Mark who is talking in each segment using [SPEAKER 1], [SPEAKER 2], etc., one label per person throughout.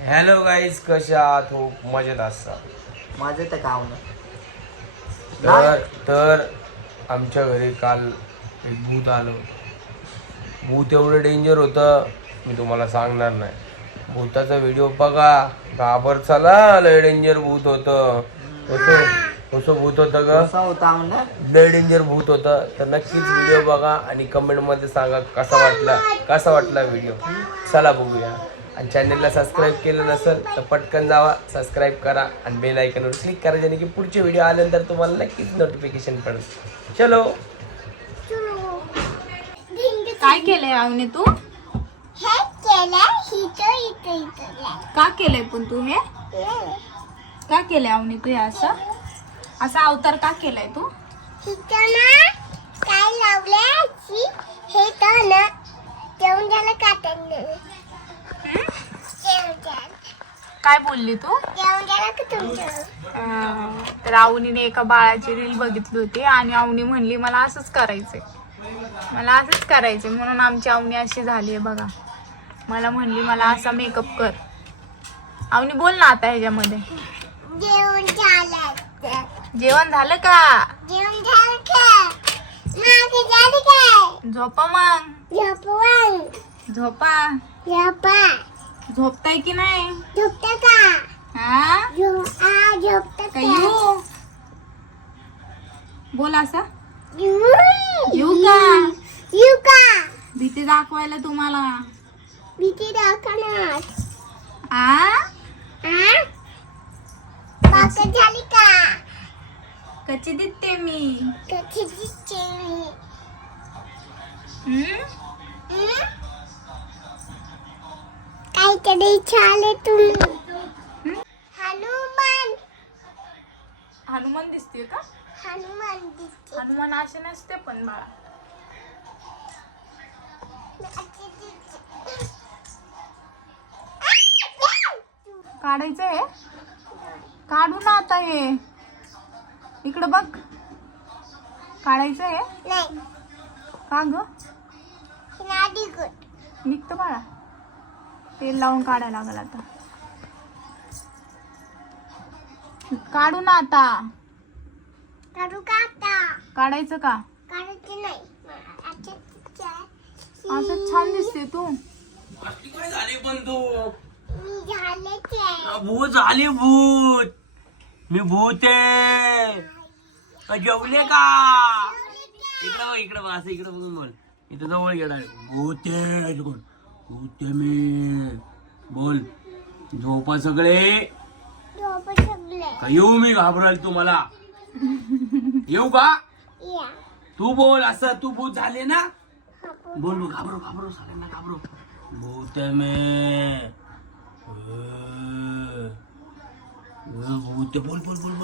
[SPEAKER 1] Hello guys, कशा आहात? हो मजेत असतात.
[SPEAKER 2] माझं तर काम
[SPEAKER 1] तर आमच्या घरी काल एक भूत आलं. भूत एवढं डेंजर होतं, मी तुम्हाला सांगणार नाही. भूताचा व्हिडिओ बघा, घाबर चला. लय डेंजर भूत होतं. कसं भूत होतं का?
[SPEAKER 2] होता
[SPEAKER 1] लय डेंजर भूत होतं. तर नक्कीच व्हिडिओ बघा आणि कमेंटमध्ये सांगा कसा वाटला व्हिडिओ. चला बघूया. आणि चॅनलला सबस्क्राईब केलं नसेल तर पटकन जावा, सबस्क्राईब करा आणि बेल आयकॉनवर क्लिक करा, जेणे की पुढचे व्हिडिओ आल्यानंतर तुम्हाला नक्कीच नोटिफिकेशन पडेल. चलो.
[SPEAKER 3] काय केलंय आवने तू?
[SPEAKER 4] हे केलं
[SPEAKER 3] का केलंय पण तू हे? का केलंय आवने तू हे असा अवतार का केलाय तू?
[SPEAKER 4] हिचं काय लावलंय हे तर ना जेवण झालं काटन
[SPEAKER 3] काय बोलली तू?
[SPEAKER 4] जेवण झालं का तुमचं?
[SPEAKER 3] तर आवनीने एका बाळाची रील बघितली होती आणि आवनी म्हणली मला असंच करायचंय, म्हणून आमची आवनी अशी झाली आहे बघा. मला म्हणली मला असा मेकअप कर. आवनी बोल ना आता ह्याच्यामध्ये.
[SPEAKER 4] जेवण झालं
[SPEAKER 3] जेवण झालं का?
[SPEAKER 4] जेवण झालं का? माझं झालं काय?
[SPEAKER 3] झोपा मग. झोपा. झोपताय की नाही?
[SPEAKER 4] झोपतं का?
[SPEAKER 3] हा
[SPEAKER 4] झोपतं
[SPEAKER 3] काय
[SPEAKER 4] का?
[SPEAKER 3] येऊ? बोल असा.
[SPEAKER 4] येऊ
[SPEAKER 3] येऊ का?
[SPEAKER 4] का?
[SPEAKER 3] भीती दाखवायला तुम्हाला.
[SPEAKER 4] भीती दाखवणार.
[SPEAKER 3] आ
[SPEAKER 4] बाकी झाली का?
[SPEAKER 3] कशी दिसते मी?
[SPEAKER 4] कशी दिसते मी? काहीतरी छान तुम्ही. हनुमान
[SPEAKER 3] हनुमान दिसते का?
[SPEAKER 4] हनुमान दिसते.
[SPEAKER 3] हनुमान असे नसते पण बाळा. काढायचं आहे? काढू ना आता हे. इकडं बघ. काढायचं आहे
[SPEAKER 4] नाही
[SPEAKER 3] का ग?
[SPEAKER 4] नाडी गुड.
[SPEAKER 3] निघतं बाळा. तेल लावून काढायला लागल आता. काढू ना आता.
[SPEAKER 4] काढू का आता?
[SPEAKER 3] काढायचं का?
[SPEAKER 4] काढायची नाही.
[SPEAKER 3] असं छान दिसते तू.
[SPEAKER 1] काय झाली पण तू?
[SPEAKER 4] मी झालेच आहे.
[SPEAKER 1] भूत झाली भूत. मी भूत आहे. जेवले का? इकडे बघ असं इकडे बघून बोल. इथं जवळ गेला. भूत आहे कोण? भूत आहे मी. बोल. झोपा सगळे.
[SPEAKER 4] झोप सगळे.
[SPEAKER 1] का येऊ मी? घाबराल तू मला? येऊ का?
[SPEAKER 4] या.
[SPEAKER 1] तू बोल असं. तू भूत झाले ना? बोल बोल. घाबरो सगळ्यांना घाबरो. भूत आहे मी. भूत बोल.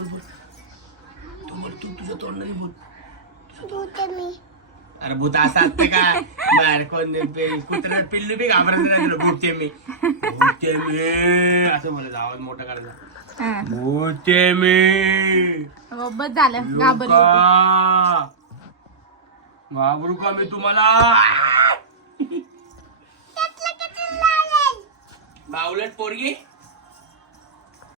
[SPEAKER 1] तू बोल. तू तुझ्या तोंडाने बोल.
[SPEAKER 4] भूत मी.
[SPEAKER 1] अरे भूत असं असतं का? बाहेर कोण कुत्र्यात पिल्लू बी घाबरायचं नाही तुला. भूत आहे मी असं बोलायचं. आवाज मोठा करायचा. भूत आहे मी.
[SPEAKER 3] बस झालं. घाबरली तू.
[SPEAKER 1] घाबरू का मी तुम्हाला? बावलट पोरगी.